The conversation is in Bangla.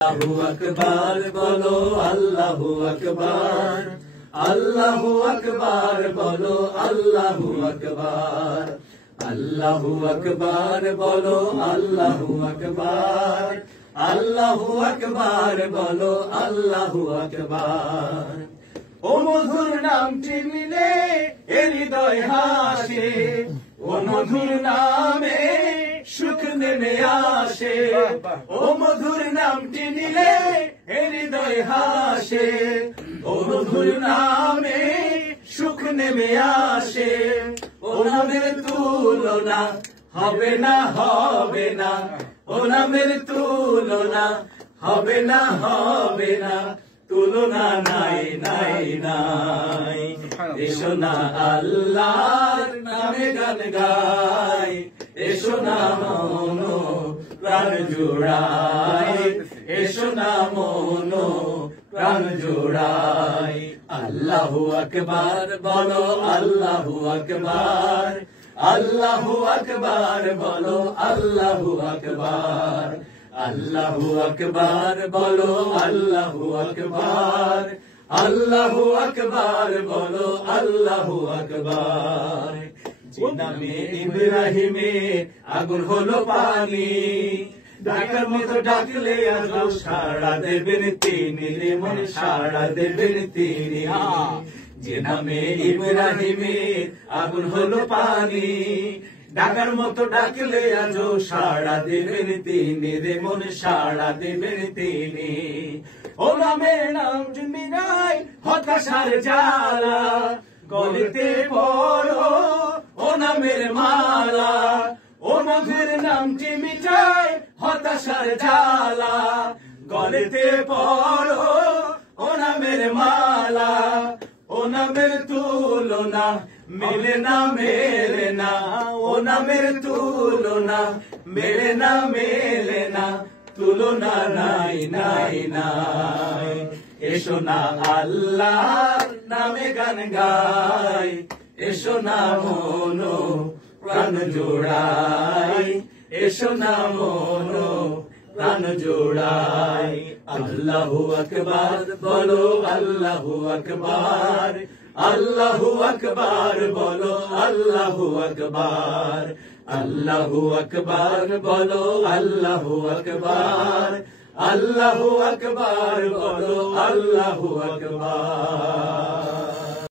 আল্লাহু আকবার বলো, আল্লাহু আকবার, আল্লাহু আকবার বলো, আল্লাহু আকবার, আল্লাহু আকবার বলো, আল্লাহু আকবার, আল্লাহু আকবার বলো, আল্লাহু আকবার। ও মধুর নামটি নিলে হৃদয় হাসে, ও মধুর নামে সুখ নেমে আসে, ও মধুর নামটি নিলে হৃদয় হাসে, ও মধুর নামে সুখ নেমে আসে। ও নামের তুলনা হবে না, হবে না, ও নামের তুলনা হবে না, হবে না, তুলনা নাই নাই নাই। এসো না আল্লাহর নামে গান গাই, এসো না মন প্রাণ জোড়াই, এসো না মন প্রাণ জোড়াই। আল্লাহু আকবার বলো, আল্লাহু আকবার, আল্লাহু আকবার বলো, আল্লাহু আকবার, আল্লাহু আকবার বলো, আল্লাহু আকবার, আল্লাহু আকবার বলো, আল্লাহু আকবার। যে নামে ইব্রাহিমে আগুন হলো পানি, ডাকার মতো ডাকলে আলো সাড়া দেবেন তিনি রে মন, সাড়া দেবেন তিনি। যে নামে ইব্রাহিমে আগুন হলো পানি, ডাকার মতো ডাকলে আজো সাড়া দেবেন তিনি রে মন, সাড়া দেবেন তিনি। ও নামের নাম মিনাই হতাশার জ্বালা, গলিতে পড়ো ও নামের মালা, ও মধুর নামটি মিটাই হতাশার জ্বালা, গলিতে পড়ো ও নামের মালা। ও নামের তুলনা মেলে না, মেলে না, ও নামের তুলনা মেলে না, মেলে না, তুলনা নাই নাই নাই। এসো না আল্লাহর নামে গান গাই, এসো না মন প্রাণ জোড়াই, এসো না মন প্রাণ জোড়াই। আল্লাহু আকবার বলো, আল্লাহু আকবার, আল্লাহু আকবার বলো, আল্লাহু আকবার, আল্লাহু আকবার বলো, আল্লাহু আকবার, আল্লাহু আকবার বলো, আল্লাহু আকবার।